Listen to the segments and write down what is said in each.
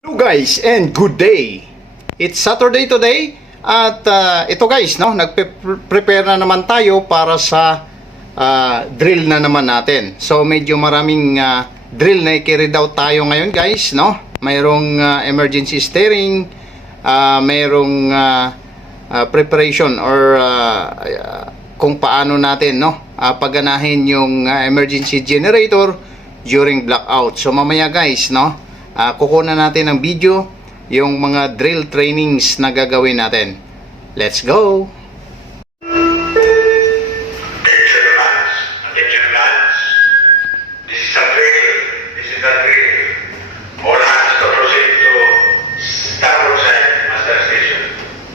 Hello guys and good day. It's Saturday today at ito guys, no, nagpe-prepare na naman tayo para sa drill na naman natin. So medyo maraming drill na i-carry out tayo ngayon guys, no. Mayroong emergency steering, mayroong preparation or kung paano natin, no, paganahin yung emergency generator during blackout. So mamaya guys, no, kukunan natin ng video yung mga drill trainings na gagawin natin. Let's go! This is a drill. This is a drill. All hands to proceed to starboard side, master station.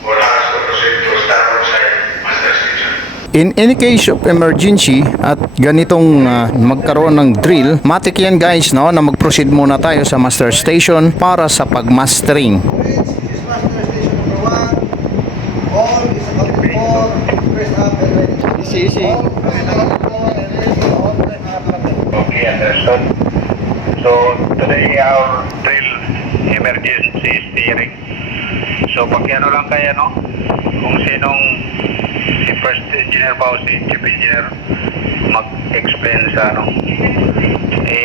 All hands to proceed to starboard side, master station. In any case of emergency at ganitong magkaroon ng drill, matik yan guys, no, na mag-proceed muna tayo sa master station para sa pag-mastering. This is master station number 1. All is accounted for. Press up and ready. Easy. All is accounted for and ready. All press up and ready. Okay, understood. So today our drill emergency steering. So pakiano lang kaya, no? Kung sinong si first engineer ba o si chief engineer mag-explain sa ano.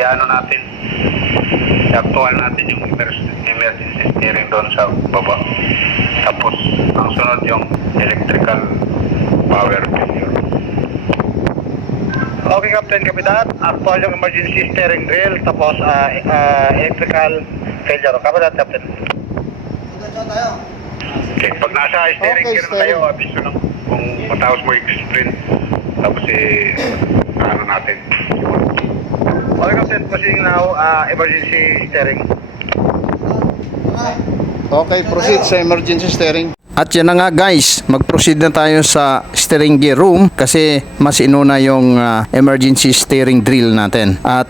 Ano natin, actual natin yung emergency steering doon sa baba. Tapos ang sunod yung electrical power failure. Okay, Captain, Kapitan. Actual yung emergency steering drill, tapos electrical failure. Kapitan, Captain. Diyan tayo. Okay, pag nasa steering Okay, gear na tayo, abiso lang. Kung matapos mo i-explain, tapos ano natin. Okay, Captain, proceeding now, emergency steering. Okay, proceed sa emergency steering. At yan na nga guys, mag-proceed na tayo sa steering gear room kasi mas inuna yung emergency steering drill natin. At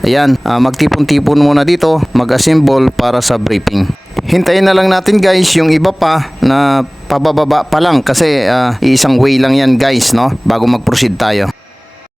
ayan, magtipon-tipon muna dito, mag-assemble para sa briefing. Hintayin na lang natin guys yung iba pa na pabababa pa lang kasi isang way lang yan guys, no, bago mag-proceed tayo.